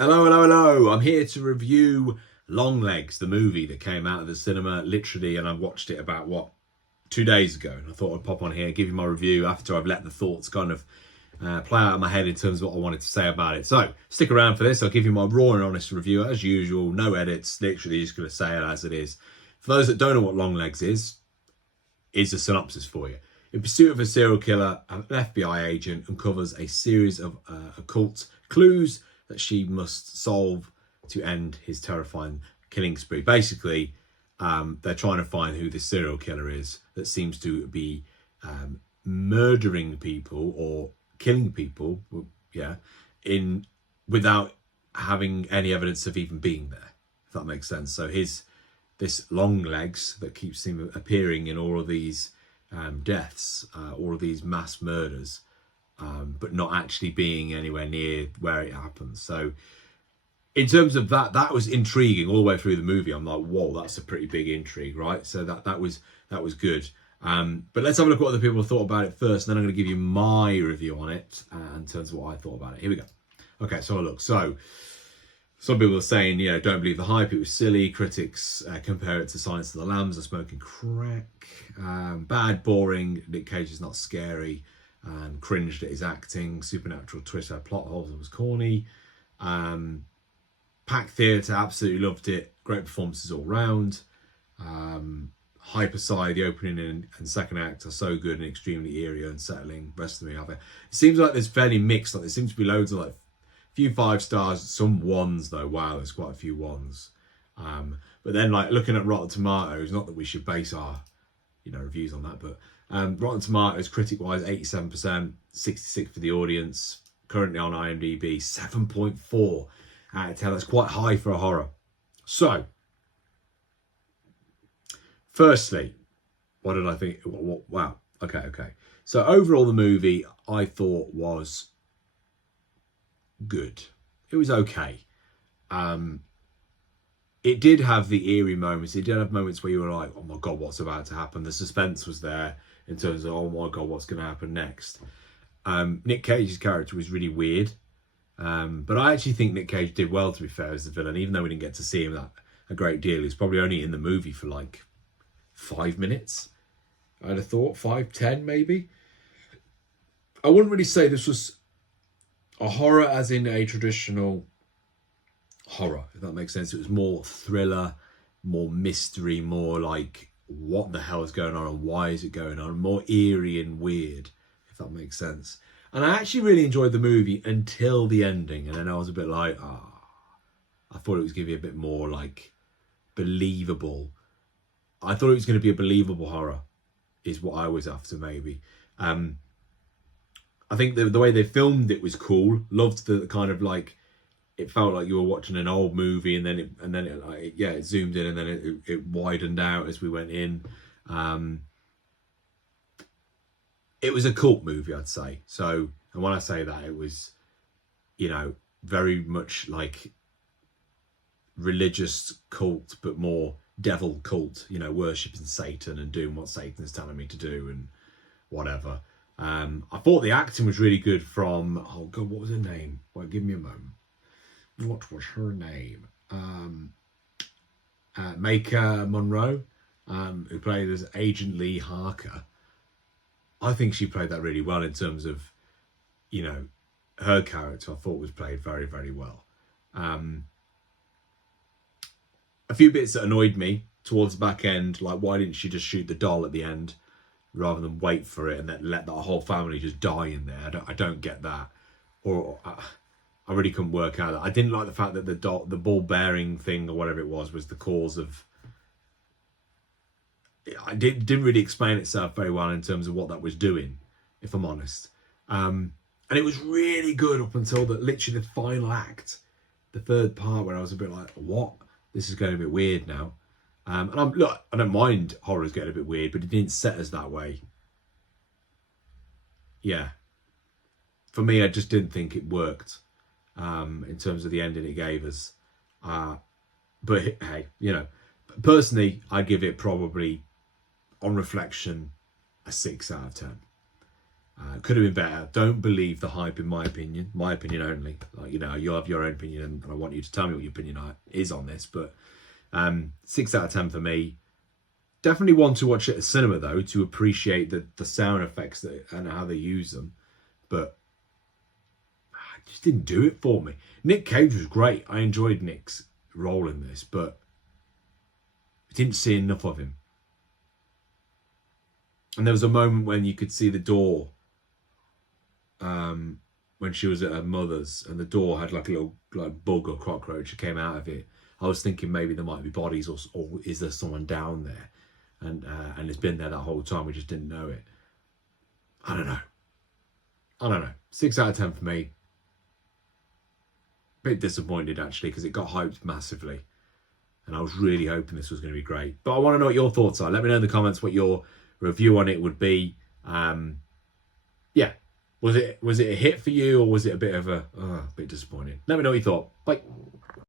Hello, hello, hello. I'm here to review Longlegs, the movie that came out of the cinema literally, and I watched it about, 2 days ago. And I thought I'd pop on here and give you my review after I've let the thoughts kind of play out in my head in terms of what I wanted to say about it. So stick around for this. I'll give you my raw and honest review as usual. No edits, literally just going to say it as it is. For those that don't know what Longlegs is a synopsis for you. In pursuit of a serial killer, an FBI agent uncovers a series of occult clues that she must solve to end his terrifying killing spree. Basically, they're trying to find who this serial killer is that seems to be murdering people or killing people, without having any evidence of even being there, if that makes sense. So this Longlegs that keeps him appearing in all of these deaths, all of these mass murders, but not actually being anywhere near where it happens. So in terms of that was intriguing all the way through the movie. I'm like, whoa, that's a pretty big intrigue, right? So that was good. But let's have a look at what other people thought about it first, and then I'm going to give you my review on it in terms of what I thought about it. Here we go. Okay, so look. So some people are saying, don't believe the hype. It was silly. Critics compare it to Silence of the Lambs and Smoking Crack. Bad, boring. Nick Cage is not scary. Cringed at his acting. Supernatural twist had plot holes. It was corny. Packed theatre. Absolutely loved it. Great performances all round. Hype aside, the opening and second act are so good and extremely eerie and unsettling. Rest of me, it seems like there's fairly mixed. Like there seems to be loads of like few 5 stars, some 1s though. Wow, there's quite a few 1s. But then like looking at Rotten Tomatoes, not that we should base our reviews on that, but Rotten Tomatoes critic wise 87%, 66 for the audience. Currently on IMDb 7.4 out of 10. That's quite high for a horror. So firstly, what did I think? Wow. Okay. So overall, the movie I thought was good. It was okay. It did have the eerie moments. It did have moments where you were like, oh my God, what's about to happen? The suspense was there in terms of, oh my God, what's going to happen next? Nick Cage's character was really weird. But I actually think Nick Cage did well, to be fair, as the villain, even though we didn't get to see him a great deal. He's probably only in the movie for like 5 minutes. I'd have thought 5-10 maybe. I wouldn't really say this was a horror as in a traditional horror, if that makes sense. It was more thriller, more mystery, more like what the hell is going on and why is it going on, more eerie and weird, if that makes sense. And I actually really enjoyed the movie until the ending, and then I was a bit like, I thought it was going to be a bit more like believable. I thought it was going to be a believable horror is what I was after, maybe. I think the way they filmed it was cool. Loved the kind of like, it felt like you were watching an old movie, and then it zoomed in and then it widened out as we went in. It was a cult movie, I'd say. So, and when I say that, it was, very much like religious cult, but more devil cult, worshipping Satan and doing what Satan's telling me to do and whatever. I thought the acting was really good from, oh God, what was her name? Well, give me a moment. What was her name? Maika Monroe, who played as Agent Lee Harker. I think she played that really well in terms of, her character I thought was played very, very well. A few bits that annoyed me towards the back end, like why didn't she just shoot the doll at the end rather than wait for it and then let that whole family just die in there? I don't get that. Or I really couldn't work out that. I didn't like the fact that the ball bearing thing or whatever it was the cause of. I didn't really explain itself very well in terms of what that was doing, if I'm honest. And it was really good up until literally the final act, the third part, where I was a bit like, what? This is getting a bit weird now. And I don't mind horrors getting a bit weird, but it didn't set us that way. Yeah. For me, I just didn't think it worked in terms of the ending it gave us. But hey, personally, I give it probably, on reflection, a 6 out of 10. Could have been better. Don't believe the hype, in my opinion. My opinion only. Like, you know, you'll have your own opinion, and I want you to tell me what your opinion is on this. But 6 out of 10 for me. Definitely one to watch at the cinema, though, to appreciate the sound effects and how they use them. But it just didn't do it for me. Nick Cage was great. I enjoyed Nick's role in this, but I didn't see enough of him. And there was a moment when you could see the door, when she was at her mother's, and the door had like a little bug or cockroach that came out of it. I was thinking maybe there might be bodies, or is there someone down there? And it's been there that whole time. We just didn't know it. I don't know. 6 out of 10 for me. Bit disappointed, actually, because it got hyped massively. And I was really hoping this was going to be great. But I want to know what your thoughts are. Let me know in the comments what your review on it would be. Yeah. Was it a hit for you, or was it a bit of a bit disappointing? Let me know what you thought. Bye.